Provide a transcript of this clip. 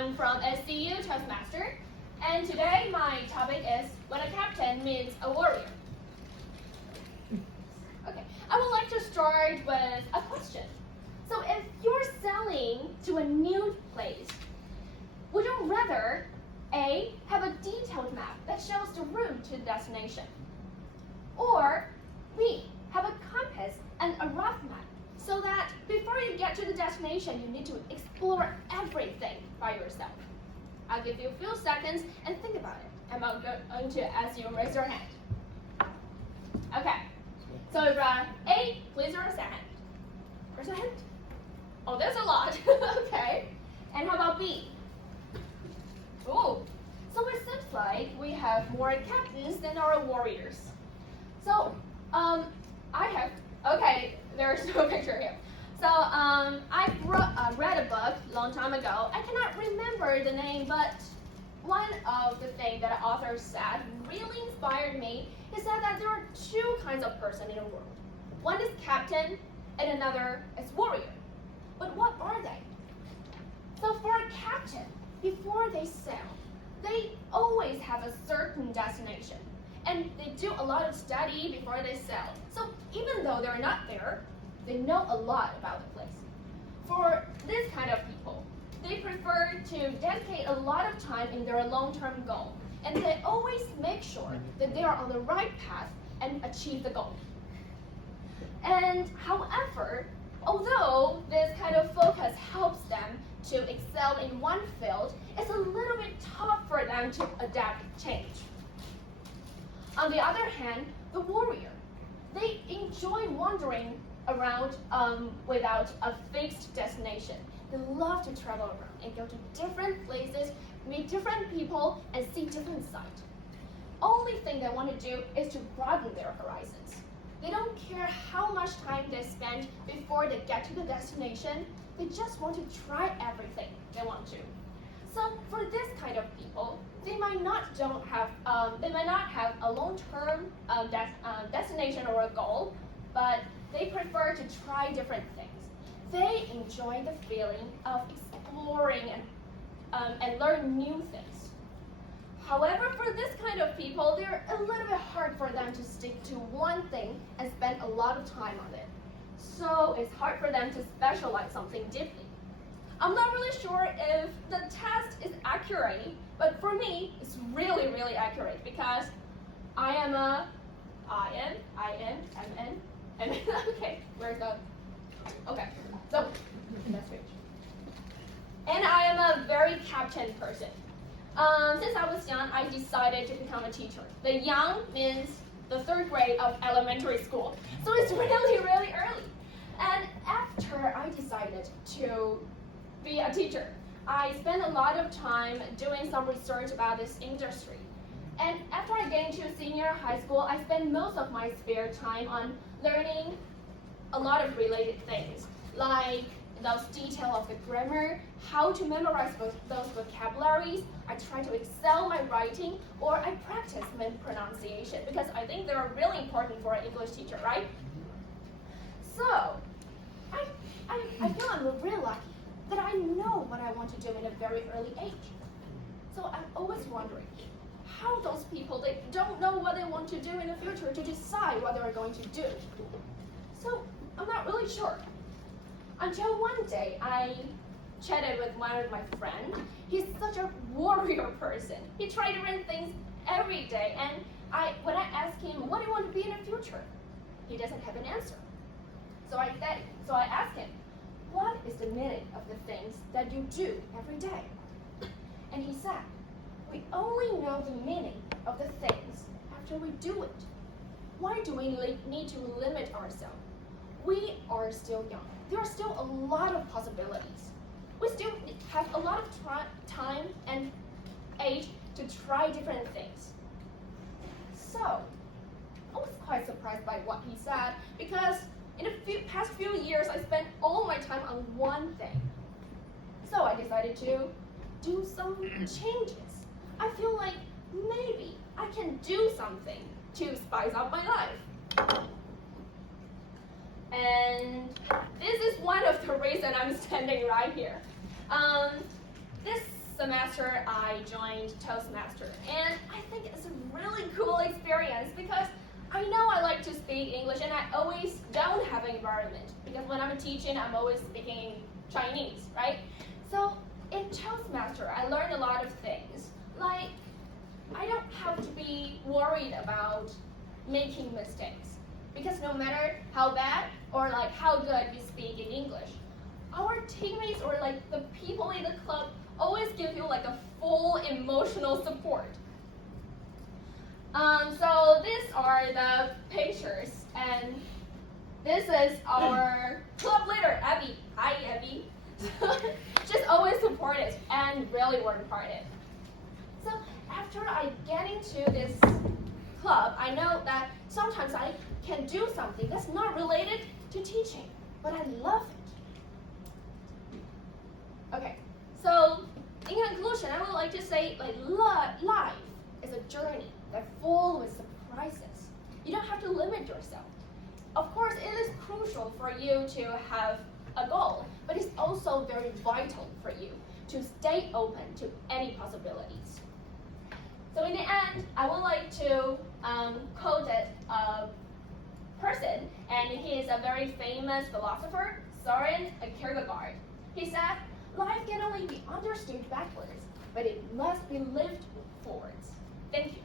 I'm from SCU Toastmaster, and today my topic is when a captain meets a warrior. Okay, I would like to start with a question. So if you're sailing to a new place, would you rather A, have a detailed map that shows the route to the destination, or B, have a compass and a rough map so that before you get to the destination, you need to explore everything by yourself? I'll give you a few seconds and think about it. I'm going to ask you to raise your hand. Okay, so if A, please raise your hand. Raise your hand. Oh, there's a lot. Okay, and how about B? Oh, so it seems like we have more captains than our warriors. So, okay, there's no picture here. So, I read a book a long time ago. I cannot remember the name, but one of the things that the author said really inspired me. He said that there are two kinds of person in the world. One is captain, and another is warrior. But what are they? So for a captain, before they sail, they always have a certain destination. And they do a lot of study before they sail. So even though they're not there, they know a lot about the place. For this kind of people, they prefer to dedicate a lot of time in their long-term goal. And they always make sure that they are on the right path and achieve the goal. And however, although this kind of focus helps them to excel in one field, it's a little bit tough for them to adapt change. On the other hand, the warrior, they enjoy wandering around without a fixed destination. They love to travel around and go to different places, meet different people, and see different sights. Only thing they want to do is to broaden their horizons. They don't care how much time they spend before they get to the destination. They just want to try everything they want to. So for this kind of people, they might not have a long-term destination or a goal, but they prefer to try different things. They enjoy the feeling of exploring and learn new things. However, for this kind of people, they're a little bit hard for them to stick to one thing and spend a lot of time on it. So it's hard for them to specialize something deeply. I'm not really sure if the test is accurate, but for me, it's really, really accurate because okay, where's the, okay, so, next page. And I am a very captain person. Since I was young, I decided to become a teacher. The young means the 3rd grade of elementary school. So it's really, really early. And after I decided to be a teacher, I spent a lot of time doing some research about this industry. And after I get into senior high school, I spent most of my spare time on learning a lot of related things, like those details of the grammar, how to memorize those vocabularies. I try to excel my writing, or I practice my pronunciation, because I think they're really important for an English teacher, right? So, I feel I'm really lucky that I know what I want to do in a very early age. So I'm always wondering how those people, they don't know what they want to do in the future to decide what they're going to do. So I'm not really sure. Until one day, I chatted with one of my friends. He's such a warrior person. He tried different things every day, and when I asked him, what do you want to be in the future? He doesn't have an answer. So I asked him, what is the meaning of the things that you do every day? And he said, we only know the meaning of the things after we do it. Why do we need to limit ourselves? We are still young. There are still a lot of possibilities. We still have a lot of time and age to try different things. So, I was quite surprised by what he said, because in the past few years, I spent all my time on one thing. So I decided to do some changes. I feel like maybe I can do something to spice up my life. And this is one of the reasons I'm standing right here. This semester, I joined Toastmaster, and I think it's a really cool experience because I know I like to speak English, and I always don't have an environment because when I'm teaching, I'm always speaking Chinese, right? So in Toastmaster, I learned a lot of things. Like, I don't have to be worried about making mistakes because no matter how bad or like how good you speak in English, our teammates or like the people in the club always give you like a full emotional support. So these are the pictures, and this is our club leader, Abby. Hi, Abby. She's always supportive and really work hard. So after I get into this club, I know that sometimes I can do something that's not related to teaching, but I love it. Okay, so in conclusion, I would like to say like life is a journey that's full with surprises. You don't have to limit yourself. Of course, it is crucial for you to have a goal, but it's also very vital for you to stay open to any possibilities. So in the end, I would like to quote a person, and he is a very famous philosopher, Søren Kierkegaard. He said, "Life can only be understood backwards, but it must be lived forwards." Thank you.